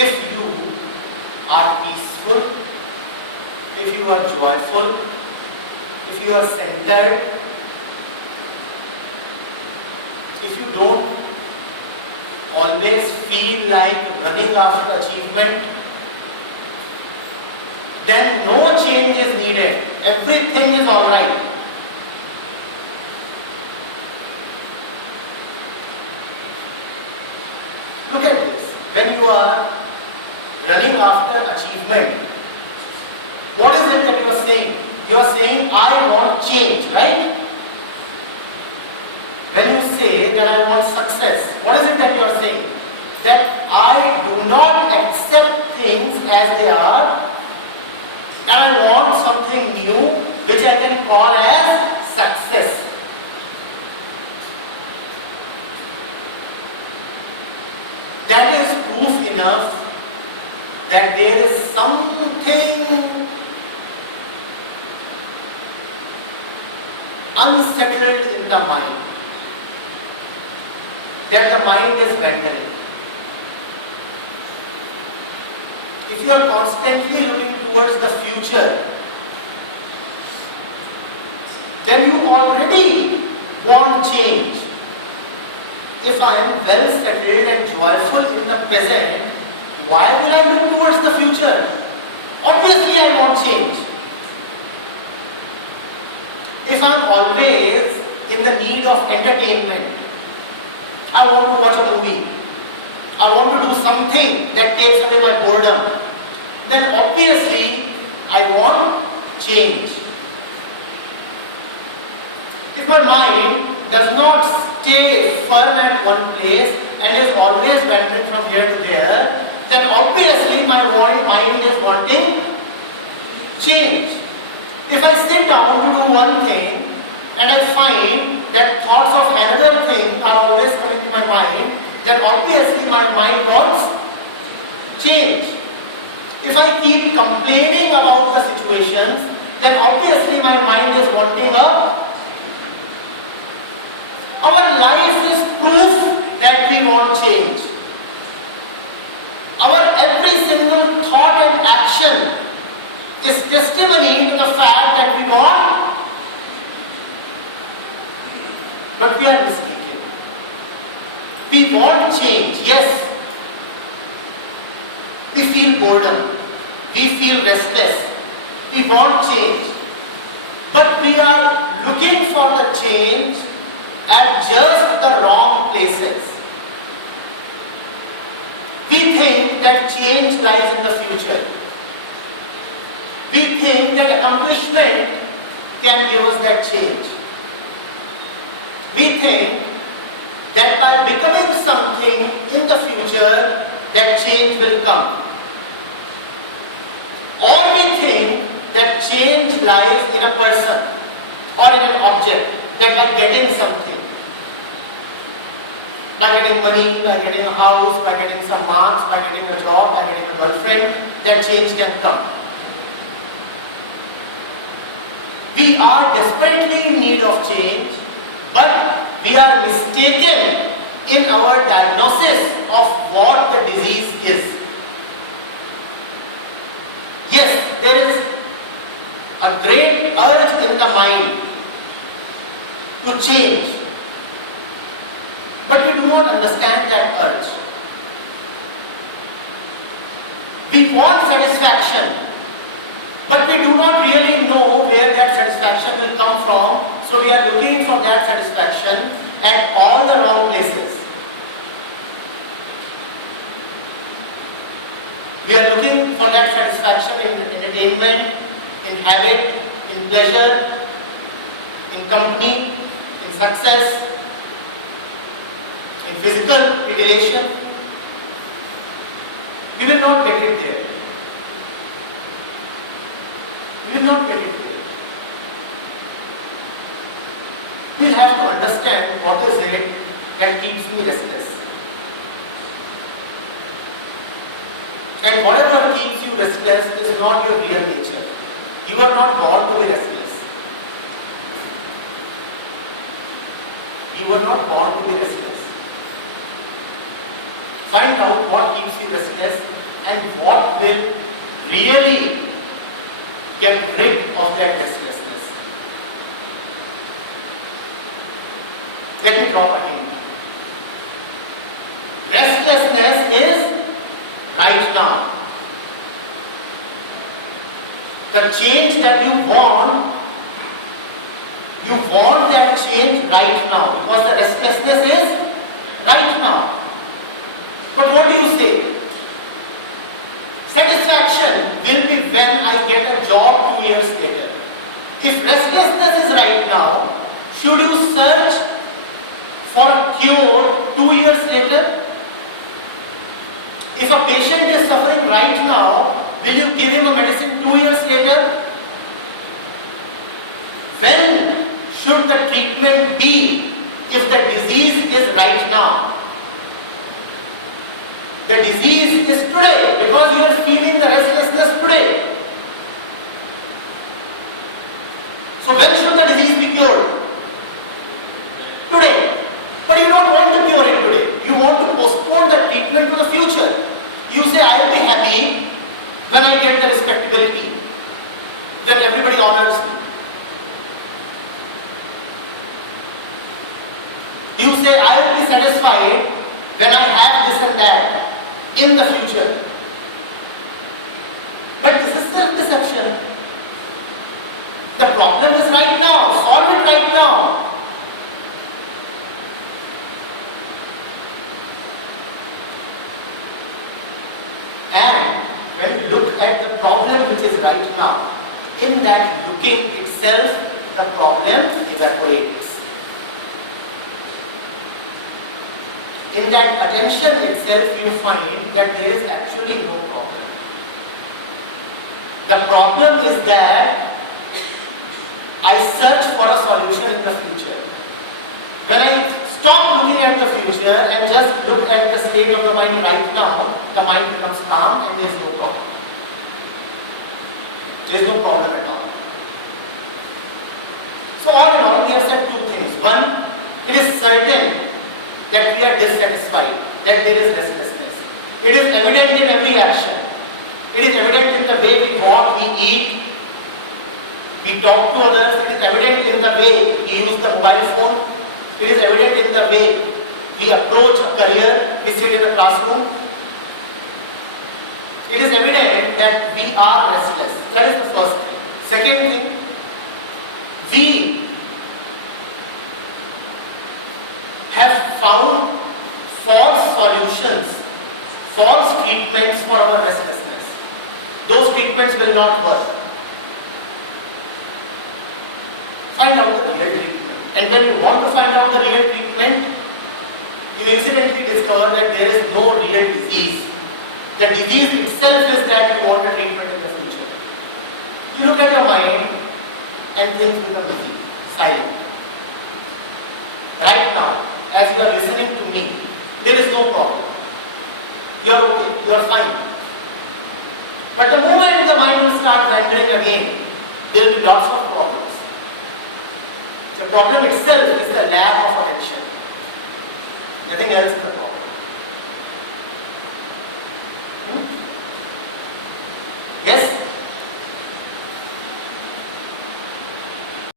If you are peaceful, if you are joyful, if you are centered, if you don't always feel like running after achievement, then no change is needed. Everything is alright. Look at this. When you are running after achievement, what is it that you are saying? You are saying, I want change, right? When you say that I want success, what is it that you are saying? That I do not accept things as they are, and I want something new which I can call as success. That is proof enough that there is something unsettled in the mind, that the mind is wandering. If you are constantly looking towards the future, then you already want change. If I am well settled and joyful in the present, why will I look towards the future? Obviously I want change. If I am always in the need of entertainment, I want to watch a movie, I want to do something that takes away my boredom, then obviously I want change. If my mind does not stay firm at one place and is always wandering from here to there, then obviously my mind is wanting change. If I sit down to do one thing and I find that thoughts of another thing are always coming to my mind, then obviously my mind wants change. If I keep complaining about the situations, then obviously my mind is wanting a. Our life is proof that we want change. Our every single thought and action is testimony to the fact that we want, but we are mistaken. We want change, yes. We feel boredom, we feel restless, we want change, but we are looking for the change at just the wrong places. We think that change lies in the future. We think that accomplishment can give us that change. We think that by becoming something in the future, that change will come. Or we think that change lies in a person or in an object, that by getting something, by getting money, by getting a house, by getting some marks, by getting a job, by getting a girlfriend, that change can come. We are desperately in need of change, but we are mistaken in our diagnosis of what the disease is. Yes, there is a great urge in the mind to change, but we do not understand that urge. We want satisfaction, but we do not really know where that satisfaction will come from, so we are looking for that satisfaction at all the wrong places. We are looking for that satisfaction in entertainment, in habit, in pleasure, in company, in success, in physical relation. We will not get it there. We will not get it there. We will have to understand what is it that keeps me restless. And whatever keeps you restless is not your real nature. You are not born to be restless. You were not born to be restless. Find out what keeps you restless really get rid of that restlessness? Let me drop a hint. Restlessness is right now. The change that you want that change right now, because the restlessness is right now. But what do you say? Satisfaction will be when I get a job 2 years later. If restlessness is right now, should you search for a cure 2 years later? If a patient is suffering right now, will you give him a medicine 2 years later? When should the treatment be if the disease is right now? The disease is today because you are feeling the restlessness today. So when should the disease be cured? Today. But you don't want to cure it today. You want to postpone the treatment to the future. You say, I will be happy when I get the respectability, then everybody honors me. You say, I will be satisfied when I have this and that in the future. But this is self-deception. The problem is right now. Solve it right now. And when you look at the problem which is right now, in that looking itself, the problem evaporates. In that attention itself, you find that there is actually no problem. The problem is that I search for a solution in the future. When I stop looking at the future and just look at the state of the mind right now, the mind becomes calm and there is no problem. There is no problem at all. So all in all, we have said two things. One, it is certain that we are dissatisfied, that there is restlessness. It is evident in every action. It is evident in the way we walk, we eat, we talk to others. It is evident in the way we use the mobile phone. It is evident in the way we approach a career, we sit in a classroom. It is evident that we are restless. That is the first thing. Second thing, we have found false solutions, false treatments for our restlessness. Those treatments will not work. Find out the real treatment. And when you want to find out the real treatment, you incidentally discover that there is no real disease. The disease itself is that you want a treatment in the future. You look at your mind and things become busy, silent. Right now, as you are listening to me, there is no problem. You are okay, you are fine. But the moment the mind will start wandering again, there will be lots of problems. The problem itself is the lack of attention. Nothing else is the problem.